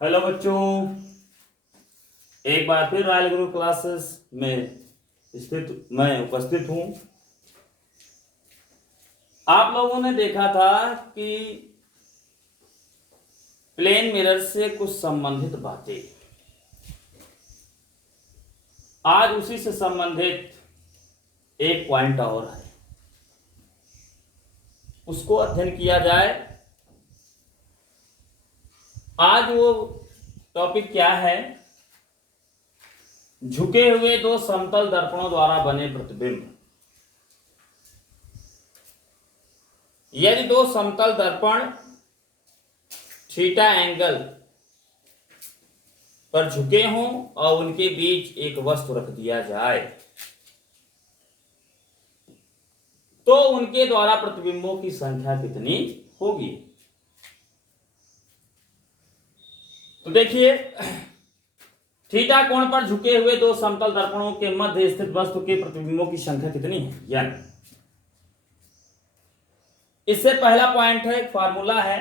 Hello बच्चों, एक बार फिर रॉयल गुरु क्लासेस में मैं उपस्थित हूं। आप लोगों ने देखा था कि प्लेन मिरर से कुछ संबंधित बातें, आज उसी से संबंधित एक पॉइंट और है, उसको अध्ययन किया जाए। आज वो टॉपिक क्या है? झुके हुए दो समतल दर्पणों द्वारा बने प्रतिबिंब। यदि दो समतल दर्पण थीटा एंगल पर झुके हों और उनके बीच एक वस्तु रख दिया जाए तो उनके द्वारा प्रतिबिंबों की संख्या कितनी होगी? तो देखिए, थीटा कोण पर झुके हुए दो समतल दर्पणों के मध्य स्थित वस्तु के प्रतिबिंबों की संख्या कितनी है? n। इससे पहला पॉइंट है, एक फार्मूला है,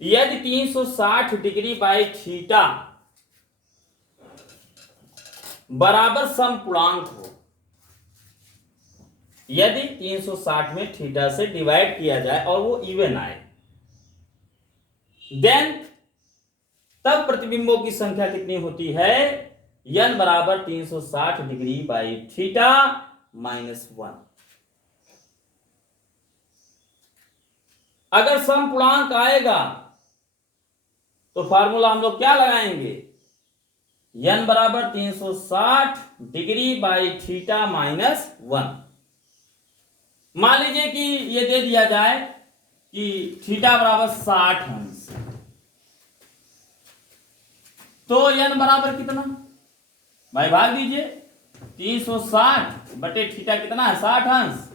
यदि 360 डिग्री बाई थीटा बराबर समपूर्णांक हो, यदि 360 में थीटा से डिवाइड किया जाए और वो इवन आए, देन तब प्रतिबिंबों की संख्या कितनी होती है? n बराबर 360 डिग्री बाई थीटा -1। अगर समपूर्णांक आएगा तो फार्मूला हम लोग क्या लगाएंगे? n बराबर 360 डिग्री बाई थीटा -1। मान लीजिए कि ये दे दिया जाए कि थीटा बराबर 60 अंश, तो n बराबर कितना? भाई भाग दीजिए, 360 बटे थीटा कितना है? 60 अंश।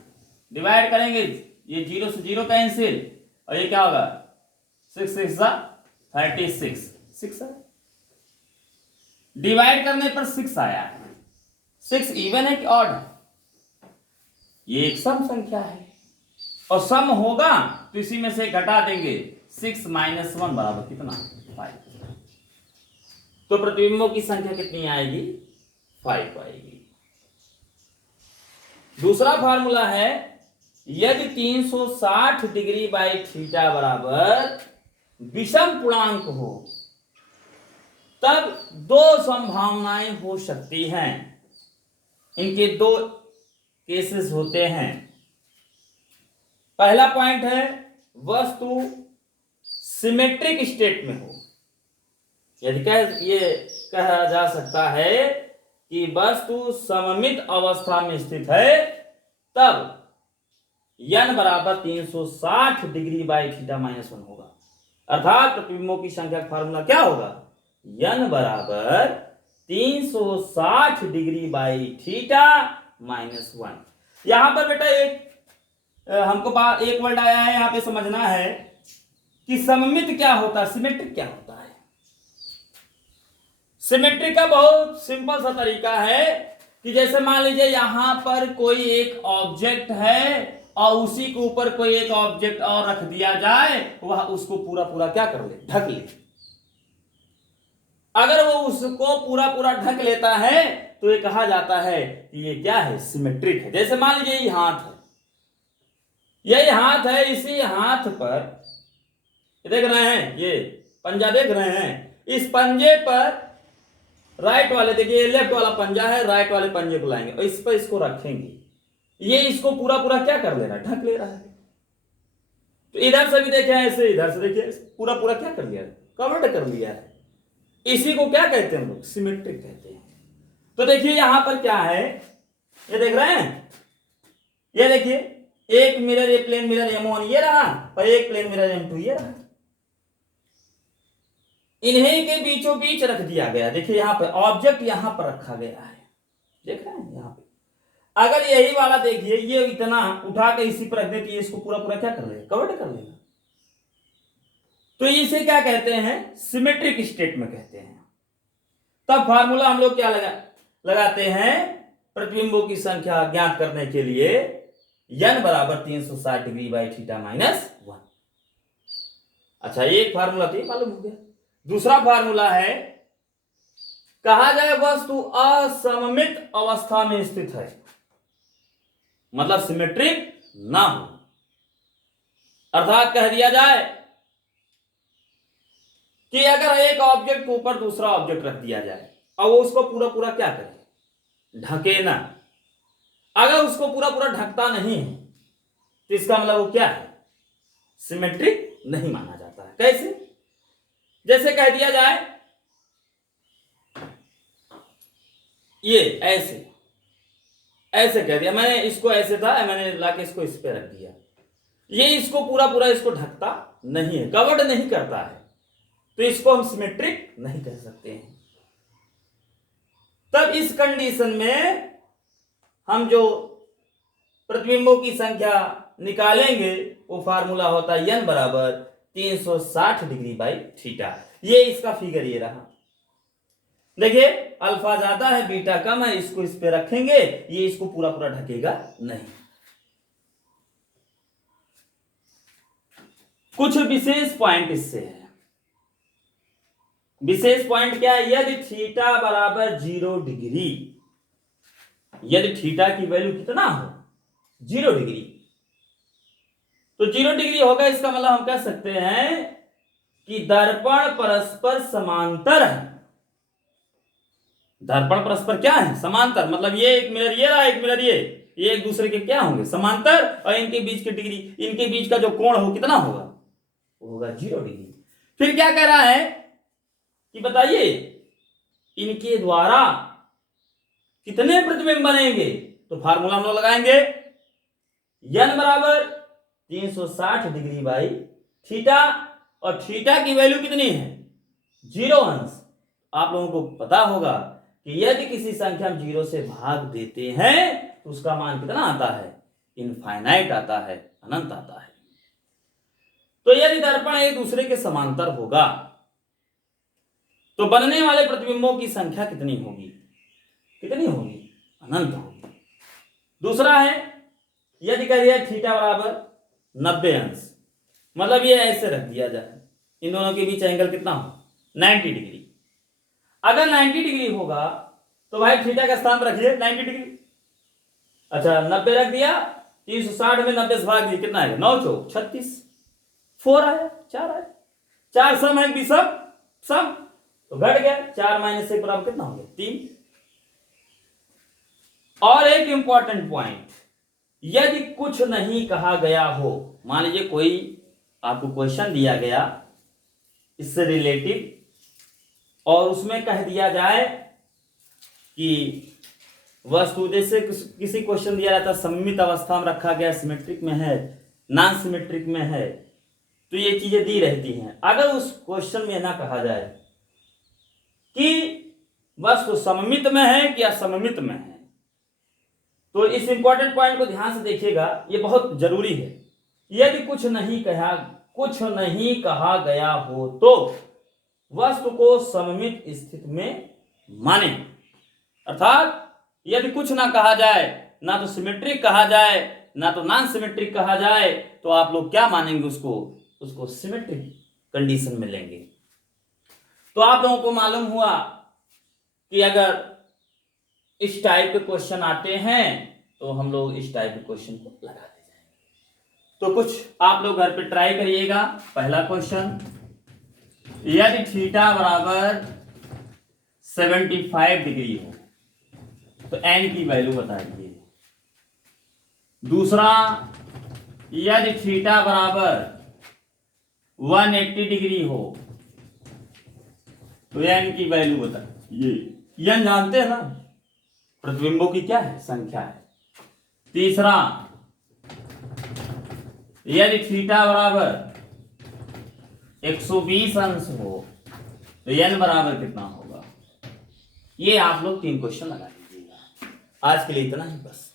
डिवाइड करेंगे, ये 0 से 0 कैंसिल, और ये क्या होगा? 6 6 36, 6 है। डिवाइड करने पर 6 आया है। 6 इवन है कि ऑड है? ये एक सम संख्या है, और सम होगा तो इसी में से घटा देंगे। 6 - 1 बराबर कितना? 5। तो प्रतिबिंबों की संख्या कितनी आएगी? 5 आएगी। दूसरा फार्मूला है, यदि 360 डिग्री बाई थीटा बराबर विषम पूर्णांक हो, तब दो संभावनाएं हो सकती हैं। इनके दो केसेस होते हैं। पहला पॉइंट है, वस्तु सिमेट्रिक स्टेट में हो। यदि ये कहा जा सकता है कि वस्तु सममित अवस्था में स्थित है, तब n बराबर 360 डिग्री बाई थीटा -1 होगा। अर्थात प्रतिबिंबों की संख्या का फार्मूला क्या होगा? n बराबर 360 डिग्री बाई थीटा -1। यहां पर बेटा हमको एक वर्ड आया है, यहां पे समझना है कि सममित क्या होता है, सिमेट्रिक क्या होता है। सिमेट्रिक का बहुत सिंपल सा तरीका है कि जैसे मान लीजिए यहां पर कोई एक ऑब्जेक्ट है और उसी के ऊपर कोई एक ऑब्जेक्ट और रख दिया जाए, वह उसको पूरा पूरा क्या कर ले? ढक ले। अगर वो उसको पूरा पूरा ढक लेता है तो ये कहा जाता है कि ये क्या है? सिमेट्रिक है। जैसे मान लीजिए ये हाथ है, यही हाथ है, इसी हाथ पर देख रहे हैं, ये पंजा देख रहे हैं, इस पंजे पर राइट वाले, देखिए लेफ्ट वाला पंजा है, राइट वाले पंजे को लाएंगे और इस पर इसको रखेंगे, ये इसको पूरा पूरा क्या कर ले रहा है? ढक ले रहा है। तो इधर से भी देखे ऐसे, इधर से देखिए, पूरा पूरा क्या कर लिया है? कवर्ड कर लिया है। इसी को क्या कहते हैं हम लोग? सिमेट्रिक कहते हैं। तो देखिए यहां पर क्या है, ये देख रहे हैं, ये देखिए एक मिरर, ये प्लेन मिरर M1 ये रहा, और एक प्लेन मिरर M2 ये रहा। इन्हीं के बीचों बीच रख दिया गया। देखिए यहां पर ऑब्जेक्ट यहां पर रखा गया है, देख रहे हैं यहां पे। अगर यही वाला देखिए, ये इतना उठा के इसी पर रख दे तो ये इसको पूरा पूरा क्या कर लेगा? कवर्ड कर लेगा। तो इसे क्या कहते हैं? सिमेट्रिक स्टेट में कहते हैं। तब फार्मूला हम लोग क्या लगाते हैं प्रतिबिंबों की संख्या ज्ञात करने के लिए? n बराबर 360 डिग्री बाई थीटा -1। अच्छा, एक फार्मूला तो ये मालूम हो गया। दूसरा फार्मूला है, कहा जाए वस्तु असममित अवस्था में स्थित है, मतलब सिमेट्रिक ना हो, अर्थात कह दिया जाए कि अगर एक ऑब्जेक्ट के ऊपर दूसरा ऑब्जेक्ट रख दिया जाए और वो उसको पूरा पूरा क्या करे, ढके ना। अगर उसको पूरा पूरा ढकता नहीं है तो इसका मतलब वो क्या है, सिमेट्रिक नहीं माना जाता है। कैसे? जैसे कह दिया जाए ये ऐसे ऐसे कह दिया, मैंने इसको ऐसे था, मैंने लाके इसको इस पे रख दिया, ये इसको पूरा पूरा इसको ढकता नहीं है, कवर्ड नहीं करता है, तो इसको हम सिमेट्रिक नहीं कह सकते हैं। तब इस कंडीशन में हम जो प्रतिबिंबों की संख्या निकालेंगे वो फार्मूला होता है n बराबर 360 डिग्री बाई थीटा। ये इसका फिगर ये रहा। देखिए अल्फा ज्यादा है बीटा कम है, इसको इस पे रखेंगे, ये इसको पूरा पूरा ढकेगा नहीं। कुछ विशेष पॉइंट इससे है। विशेष पॉइंट क्या है, यदि थीटा बराबर 0 डिग्री, यदि थीटा की वैल्यू कितना हो 0 डिग्री, तो 0 डिग्री होगा, इसका मतलब हम कह सकते हैं कि दर्पण परस्पर समांतर है। दर्पण परस्पर क्या है, समांतर, मतलब ये एक मिरर ये रहा, एक मिरर ये एक दूसरे के क्या होंगे, समांतर, और इनके बीच की डिग्री, इनके बीच का जो कोण हो कितना होगा, वो होगा 0 डिग्री। फिर क्या कह रहा है कि बताइए इनके द्वारा कितने प्रतिबिंब बनेंगे, तो फार्मूला हम लोग लगाएंगे n बराबर 360 डिग्री बाई थीटा, और थीटा की वैल्यू कितनी है 0 अंश। आप लोगों को पता होगा कि यदि किसी संख्या में 0 से भाग देते हैं तो उसका मान कितना आता है, इनफाइनाइट आता है, अनंत आता है। तो यदि दर्पण एक दूसरे के समांतर होगा तो बनने वाले प्रतिबिंबों की संख्या कितनी होगी, कितनी होगी, अनंत होगी। दूसरा है, यदि कह दिया थीटा बराबर 90 अंश, मतलब ये ऐसे रख दिया जाए, इन दोनों के बीच एंगल कितना हो 90 डिग्री। अगर 90 डिग्री होगा तो भाई थीटा का स्थान रखिए 90 डिग्री। अच्छा 90 रख दिया, 360 में 90 से भाग दिया, कितना आएगा 9 चौक 36, 4 आया, 4 आया, 4 सम है भी सब सम, तो घट गया, 4 माइनस 1 बराबर कितना हो गया 3। और एक इंपॉर्टेंट पॉइंट, यदि कुछ नहीं कहा गया हो, मान लीजिए कोई आपको क्वेश्चन दिया गया इससे रिलेटेड और उसमें कह दिया जाए कि वस्तु, जैसे किसी क्वेश्चन दिया जाता है सममित अवस्था में रखा गया, सिमेट्रिक में है, नॉन सिमेट्रिक में है, तो ये चीजें दी रहती हैं। अगर उस क्वेश्चन में ना कहा जाए कि वस्तु सममित में है कि असममित में है, तो इस इंपॉर्टेंट पॉइंट को ध्यान से देखिएगा, ये बहुत जरूरी है। यदि कुछ नहीं कहा गया हो तो वस्तु को सममित स्थिति में माने, अर्थात यदि कुछ ना कहा जाए, ना तो सिमेट्रिक कहा जाए ना तो नॉन सिमेट्रिक कहा जाए, तो आप लोग क्या मानेंगे, उसको सिमेट्रिक कंडीशन में लेंगे। तो आप लोगों को मालूम हुआ कि अगर इस टाइप के क्वेश्चन आते हैं तो हम लोग इस टाइप के क्वेश्चन को लगाते जाएंगे। तो कुछ आप लोग घर पे ट्राई करिएगा। पहला क्वेश्चन, यदि थीटा बराबर 75 डिग्री हो तो n की वैल्यू बताइए। दूसरा, यदि थीटा बराबर 180 डिग्री हो तो n की वैल्यू बताइए। n जानते हैं ना, प्रतिबिंबों की क्या है, संख्या है। तीसरा, यदि थीटा बराबर 120 अंश हो तो n बराबर कितना होगा। ये आप लोग 3 क्वेश्चन लगा लीजिएगा। आज के लिए इतना ही बस।